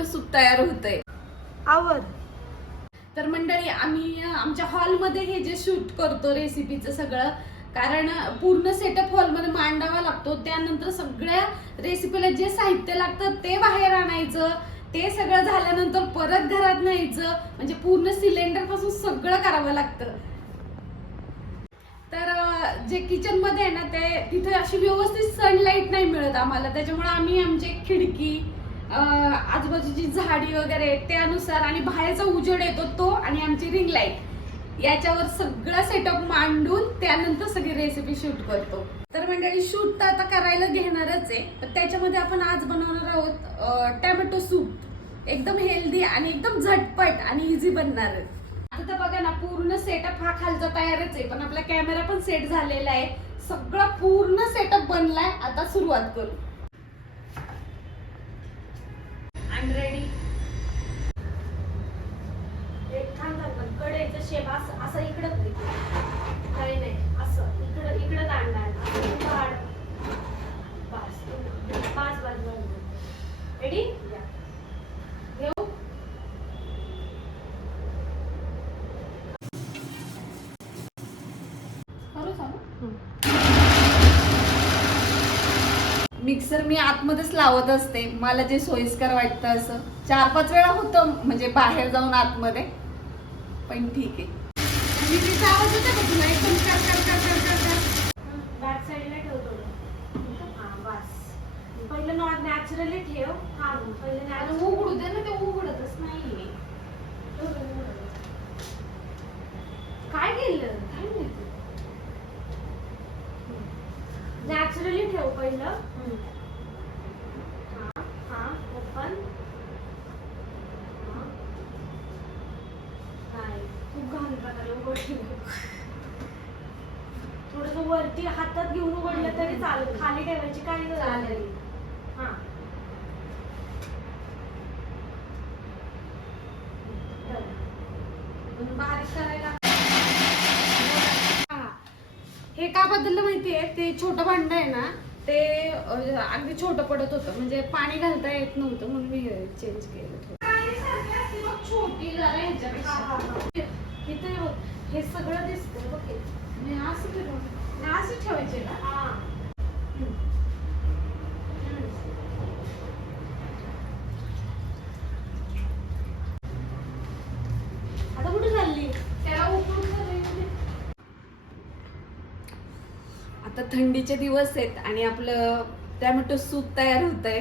Tomato soup तयार होतंय. आवर. तर मंडळी, आम्ही आमच्या हॉलमध्ये हे जे शूट करतो रेसिपीचं सगळं, कारण पूर्ण सेटअप हॉलमध्ये मांडावा लागतो. त्यानंतर सगळ्या रेसिपीला जे साहित्य लागतं ते बाहेर आणायचं. ते सगळं झाल्यानंतर परत घरात न्यायचं, म्हणजे पूर्ण सिलेंडर पासून सगळं करावं लागतं. तर जे किचन मध्ये आहे ना, ते तिथे अशी व्यवस्थित सनलाईट नाही मिळत आम्हाला. त्याच्यामुळे आम्ही आमची खिडकी, आजूबाजूची झाडी वगैरे त्यानुसार, आणि बाहेरचा उजेड येतो तो, आणि आमची रिंग लाईट, याच्यावर सगळा सेटअप मांडून त्यानंतर सगळी रेसिपी शूट करतो. तर मंडळी, शूट तर आता करायला घेणारच आहे, पण त्याच्यामध्ये आपण आज बनवणार आहोत टोमॅटो सूप. एकदम हेल्दी आणि एकदम झटपट आणि इझी बनणार आहे. आता तर बघा ना, पूर्ण सेटअप हा खालचा तयारच आहे, पण आपला कॅमेरा पण सेट झालेला आहे. सगळा पूर्ण सेटअप बनलाय. आता सुरुवात करू. I am ready. एक थांब कडेचं शेप असं इकडं काही नाही, असं इकडं काढणार. बस बस बस बस. रेडी? घेऊ. मिक्सर मी आतमध्येच लावत असते, मला जे सोयीस्कर वाटतं असं. 4-5 वेळा होतं म्हणजे बाहेर जाऊन आतमध्ये, पण ठीक आहे. आवाज होता का तुला? एकदम कर कर कर कर कर कर. बॅक साईडला ठेवतो. हां बस. पहिलं नॅचरली ठेव. हां पहिलं अरे उघडू दे ना, ते उघडतच नाहीये. काय केलं? काय माहिती. नॅचरली ठेव पहिलं. हां ओपन. नाही खूप घाण प्रकारे उघडलं. थोडंसं वरती हातात घेऊन उघडलं तरी चालेल, खाली ठेवायची काही गरज नाही. हां बारीक करायला. हे का बदललं माहितीये? ते छोटं भांड आहे ना, ते अगदी छोटं पडत होतं, म्हणजे पाणी घालता येत नव्हतं, म्हणून मी चेंज केलं थोडं. छोटी जरा ह्याच्यापेक्षा. इथे हे सगळं दिसतं बघ. असं ठेवायचे का? आता कुठे चालली? त्याला उकळून आता थंडीचे दिवस आहेत आणि आपलं टोमॅटो सूप तयार होत आहे.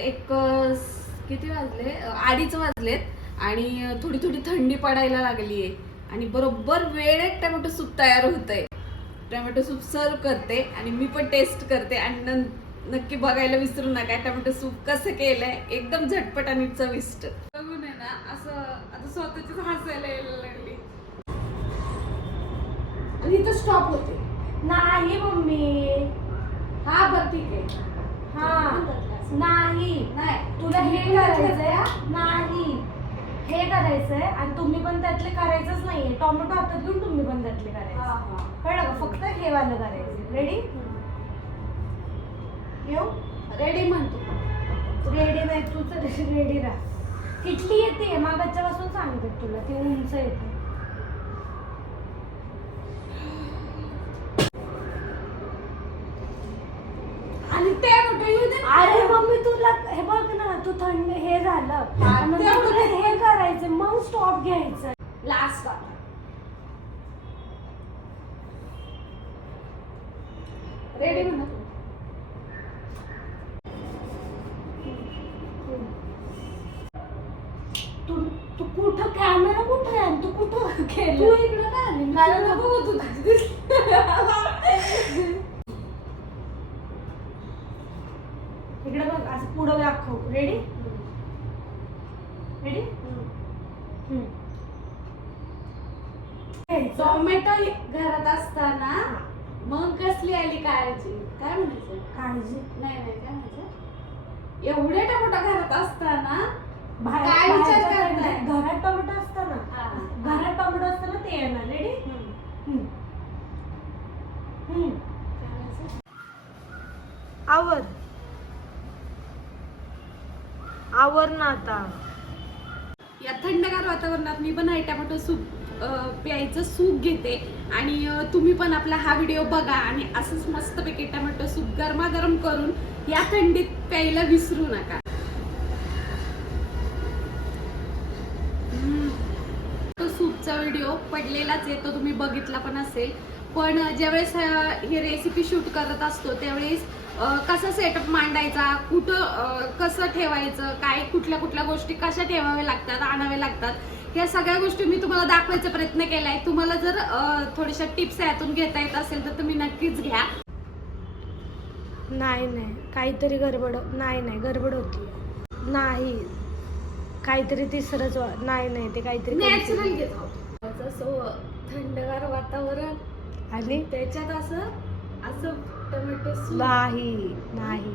एक किती वाजले? 2:30 वाजलेत आणि थोडी थोडी थंडी पडायला लागली आहे, आणि बरोबर वेळेत टोमॅटो सूप तयार होत आहे. टोमॅटो सूप सर्व करते आणि मी पण टेस्ट करते, आणि नक्की बघायला विसरू नका टोमॅटो सूप कसं केलंय. एकदम झटपट आणि चविष्ट. बघून आहे ना, असं आता स्वतःचीच हसायला यायला लागली. आणि इथं स्टॉप होते. नाही मम्मी. हा बरं ठीक आहे. हा नाही नाही, तुला हे करायचंय. नाही हे करायचंय, आणि तुम्ही पण त्यातले करायचंच नाहीये. टोमॅटो हातात घेऊन तुम्ही पण त्यातले करायचं. कळलं का? फक्त हे वालं करायचं. रेडी? येऊ? रेडी म्हणतो. रेडी नाही, तूच रेडी राहा. किटली येते मागच्या पासून सांगते तुला, ती उंच येते. आणि ते अरे मम्मी तुला हे बघ ना, तू थंड हे झालं, तुला हे करायचं, मग स्टॉप घ्यायचं लास्ट. रेडी म्हणतो. तू कुठं कॅमेरा कुठं आहे? तू कुठं केलं? तू इकडे काय आली? कारण बघत होता. इकडे बघ, असं पुढं दाखव. रेडी? रेडी? टोमॅटो घरात असताना मग कसली आली काळजी? काय म्हणायचं? काळजी नाही नाही, काय म्हणायचं? एवढे टोमॅटो घरात असताना बाहेर काय विचार बाहेरचं करताय? घरात टोमॅटो असतं ना, हा. घरात टोमॅटो असतं ना, ते येणार. रेडी? आवर. आवर ना आता. या थंडगार वातावरणात मी पण टोमॅटो सूप प्यायचं सूप घेते आणि तुम्ही पण आपला हा व्हिडिओ बघा आणि असंच मस्तपैकी टोमॅटो सूप गरमागरम करून या थंडीत प्यायला विसरू नका. तो सूपचा व्हिडिओ पडलेलाच आहे, तो तुम्ही बघितला पण असेल. पण ज्यावेळेस हे रेसिपी शूट करत असतो त्यावेळेस कसा सेटअप मांडायचा, कुठं कसं ठेवायचं, काय कुठल्या कुठल्या गोष्टी कशा ठेवाव्या लागतात, आणाव्या लागतात, या सगळ्या गोष्टी मी तुम्हाला दाखवायचा प्रयत्न केलाय. तुम्हाला जर थोड्याशा टिप्स यातून घेता येत असेल तर तुम्ही नक्कीच घ्या. नाही काहीतरी गडबड. नाही गडबड होती. नाही काहीतरी तिसरंच नाही ते काहीतरी नॅचरल घेत आहोत. थंडगार वातावरण आणि त्याच्यात असं टोमॅटो सूप. नाही